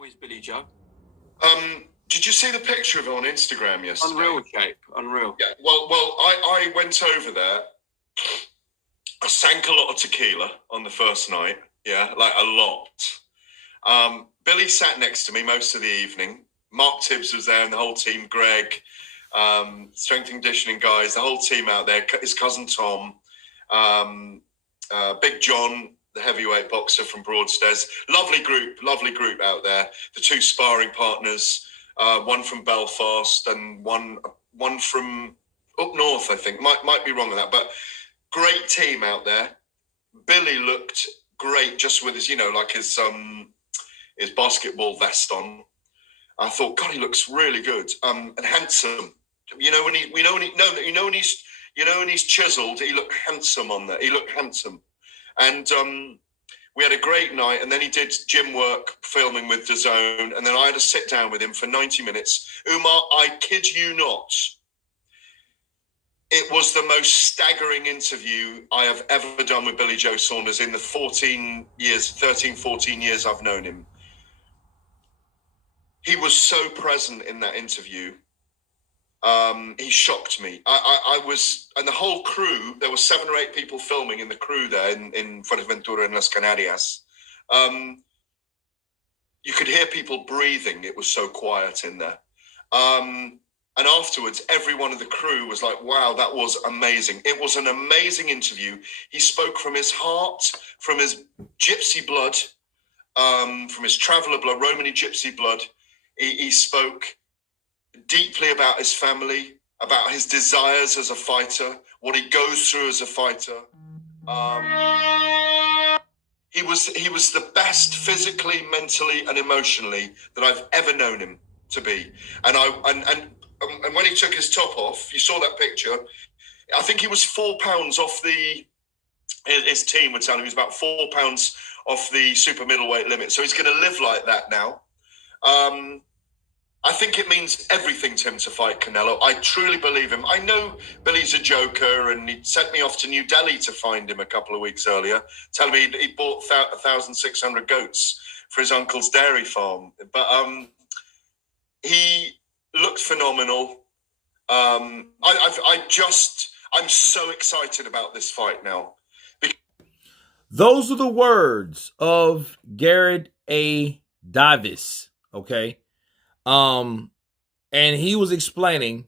How is Billy Joe? Did you see the picture of it on Instagram yesterday? Unreal shape, unreal. Yeah, well, I went over there. I sank a lot of tequila on the first night. Yeah, like a lot. Billy sat next to me most of the evening. Mark Tibbs was there and the whole team, Greg, strength and conditioning guys, the whole team out there, his cousin Tom, Big John, the heavyweight boxer from Broadstairs. Lovely group out there. The two sparring partners, one from Belfast and one from up north, I think. Might be wrong on that, but great team out there. Billy looked great just with his, like his basketball vest on. I thought, God, he looks really good and handsome. When he's chiseled, he looked handsome on there. He looked handsome. And we had a great night. And then he did gym work, filming with DAZN. And then I had to sit down with him for 90 minutes. Umar, I kid you not. It was the most staggering interview I have ever done with Billy Joe Saunders in the 13, 14 years I've known him. He was so present in that interview. He shocked me. I was, and the whole crew, there were 7 or 8 people filming in the crew there in Fuerteventura and Las Canarias. You could hear people breathing. It was so quiet in there. And afterwards, every one of the crew was like, wow, that was amazing. It was an amazing interview. He spoke from his heart, from his gypsy blood, from his traveler blood, Romany gypsy blood. He spoke deeply about his family, about his desires as a fighter, what he goes through as a fighter. He was the best physically, mentally, and emotionally that I've ever known him to be. And when he took his top off, you saw that picture. I think he was 4 pounds off his team were telling him he was about 4 pounds off the super middleweight limit. So he's going to live like that now. I think it means everything to him to fight Canelo. I truly believe him. I know Billy's a joker, and he sent me off to New Delhi to find him a couple of weeks earlier, telling me he bought 1,600 goats for his uncle's dairy farm. But he looked phenomenal. I'm so excited about this fight now. Those are the words of Garrett A. Davis, okay? And he was explaining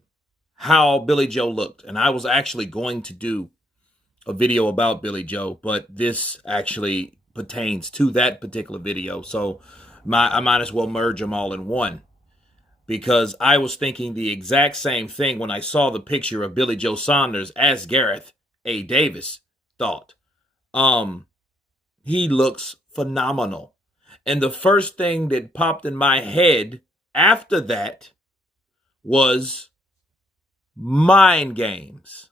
how Billy Joe looked. And I was actually going to do a video about Billy Joe, but this actually pertains to that particular video. So I might as well merge them all in one, because I was thinking the exact same thing when I saw the picture of Billy Joe Saunders as Gareth A. Davis thought. He looks phenomenal. And the first thing that popped in my head after that was mind games.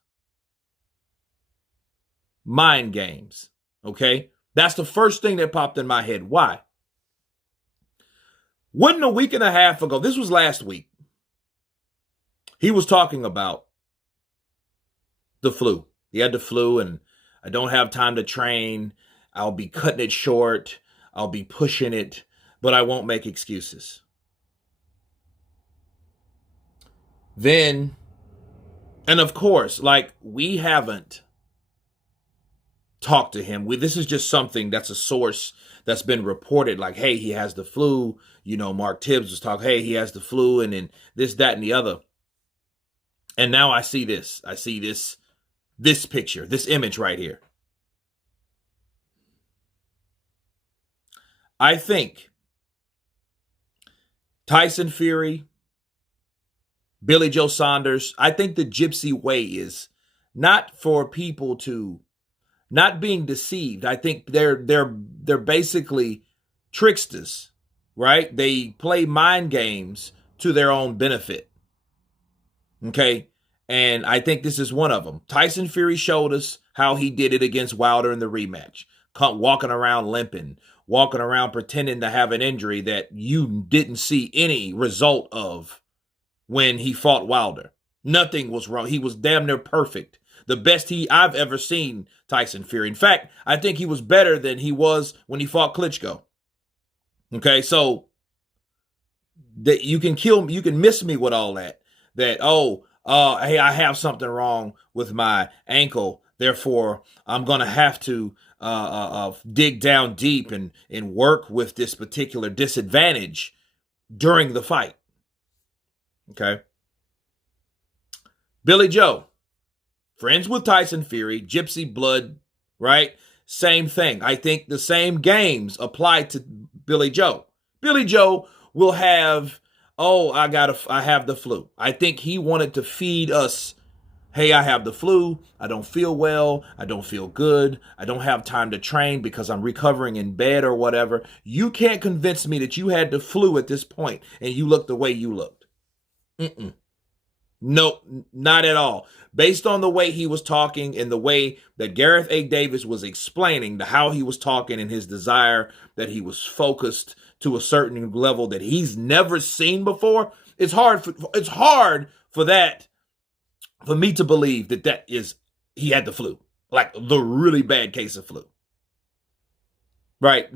Mind games. Okay? That's the first thing that popped in my head. Why? Wasn't a week and a half ago, this was last week, he was talking about the flu. He had the flu, and I don't have time to train. I'll be cutting it short. I'll be pushing it, but I won't make excuses. Then, and of course, like, we haven't talked to him. This is just something that's a source that's been reported, like, hey, he has the flu. Mark Tibbs was talking, hey, he has the flu, and then this, that, and the other. And now I see this. I see this picture, this image right here. I think Tyson Fury, Billy Joe Saunders, I think the gypsy way is not for people to not being deceived. I think they're basically tricksters, right? They play mind games to their own benefit. Okay? And I think this is one of them. Tyson Fury showed us how he did it against Wilder in the rematch. Walking around limping, walking around pretending to have an injury that you didn't see any result of when he fought Wilder. Nothing was wrong. He was damn near perfect. The best I've ever seen Tyson Fury. In fact, I think he was better than he was when he fought Klitschko. Okay, so that you can miss me with all that. That, hey, I have something wrong with my ankle, therefore I'm gonna have to dig down deep and work with this particular disadvantage during the fight. Okay. Billy Joe, friends with Tyson Fury, Gypsy Blood, right? Same thing. I think the same games apply to Billy Joe. Billy Joe will have, I have the flu. I think he wanted to feed us, hey, I have the flu. I don't feel well. I don't feel good. I don't have time to train because I'm recovering in bed or whatever. You can't convince me that you had the flu at this point and you looked the way you looked. No, not at all. Based on the way he was talking and the way that Gareth A. Davis was explaining how he was talking and his desire that he was focused to a certain level that he's never seen before, it's hard for me to believe that he had the flu, like the really bad case of flu. Right?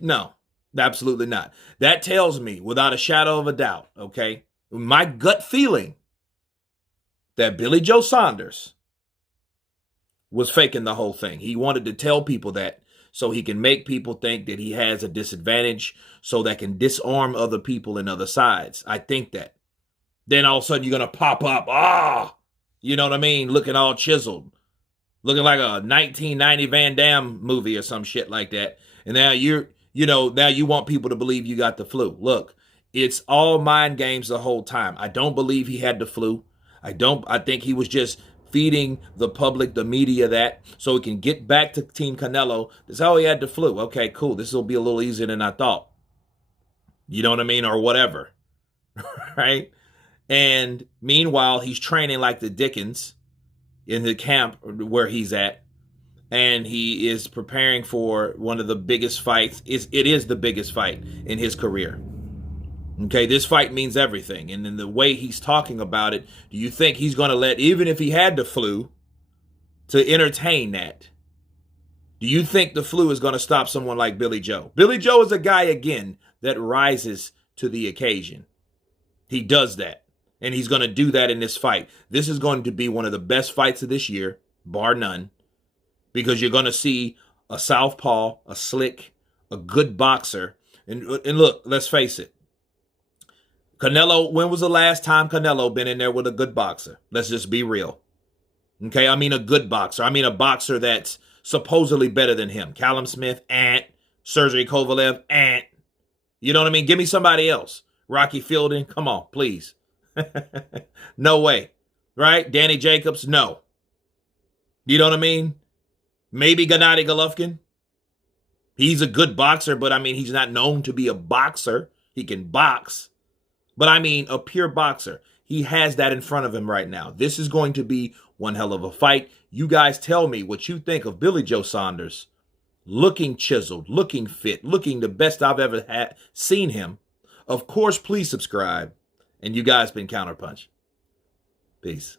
No, absolutely not. That tells me without a shadow of a doubt, okay, my gut feeling that Billy Joe Saunders was faking the whole thing. He wanted to tell people that so he can make people think that he has a disadvantage so that can disarm other people in other sides. I think that. Then all of a sudden you're going to pop up, you know what I mean? Looking all chiseled. Looking like a 1990 Van Damme movie or some shit like that. And now now you want people to believe you got the flu. Look, it's all mind games the whole time. I don't believe he had the flu. I think he was just feeding the public, the media that, so he can get back to Team Canelo. That's how he had the flu. Okay, cool. This will be a little easier than I thought. You know what I mean? Or whatever. Right? And meanwhile, he's training like the Dickens in the camp where he's at. And he is preparing for one of the biggest fights. It is the biggest fight in his career. Okay, this fight means everything. And in the way he's talking about it, do you think he's going to let, even if he had the flu, to entertain that? Do you think the flu is going to stop someone like Billy Joe? Billy Joe is a guy, again, that rises to the occasion. He does that. And he's going to do that in this fight. This is going to be one of the best fights of this year, bar none. Because you're going to see a southpaw, a slick, a good boxer. And look, let's face it. Canelo, when was the last time Canelo been in there with a good boxer? Let's just be real. Okay, I mean a good boxer. I mean a boxer that's supposedly better than him. Callum Smith, Sergey Kovalev, You know what I mean? Give me somebody else. Rocky Fielding, come on, please. No way. Right? Danny Jacobs, no. You know what I mean? Maybe Gennady Golovkin. He's a good boxer, but I mean, he's not known to be a boxer. He can box. But I mean, a pure boxer. He has that in front of him right now. This is going to be one hell of a fight. You guys tell me what you think of Billy Joe Saunders. Looking chiseled, looking fit, looking the best I've ever seen him. Of course, please subscribe. And you guys been Counterpunch. Peace.